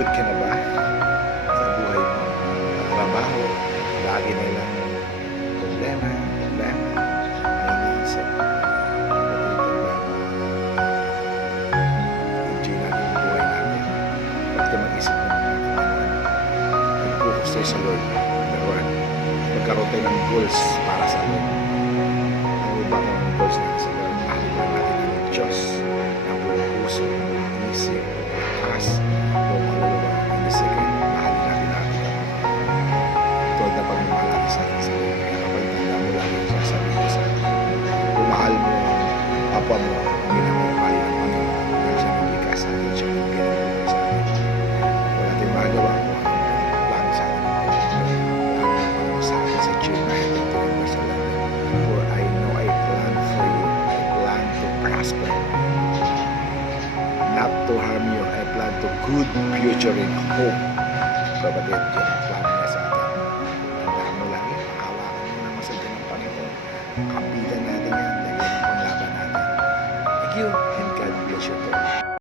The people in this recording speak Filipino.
Pagod ka na ba sa buhay mo? Sa trabaho, lagi nilang problema, may iniisip. Enjoy natin yung buhay natin. Huwag ka mag-isip na mag-focus tayo sa Lord. Number one, magkaroon tayo ng goals para sa Lord. Ang iba kung ang goals natin sa Lord, mahalin lang natin ang Diyos ng buong puso, ng isip, lakas, buong kaluluwa. And the second, mahalin natin natin. Ito ang pagmamahal natin sa ating sarili. Kaya kapag tanda mo lagi yung sasabihin ko sa atin, kung mahal mo ang papa mo, ginamahal ng Panginoon. Dahil siya naglikas sa atin, siya nagbigay ng buhay sa atin. Wala tayong magawa mo ang plano sa atin. Plano sa atin sa Jeremiah 29 verse 11. For I know I plan for you. I plan to prosper, not to harm you. I plan to good future and hope. Kapatid, yan ang plano niya sa atin. Tandaan mo lagi, hawakan mo na masagyan ng Panginoon. Kapiling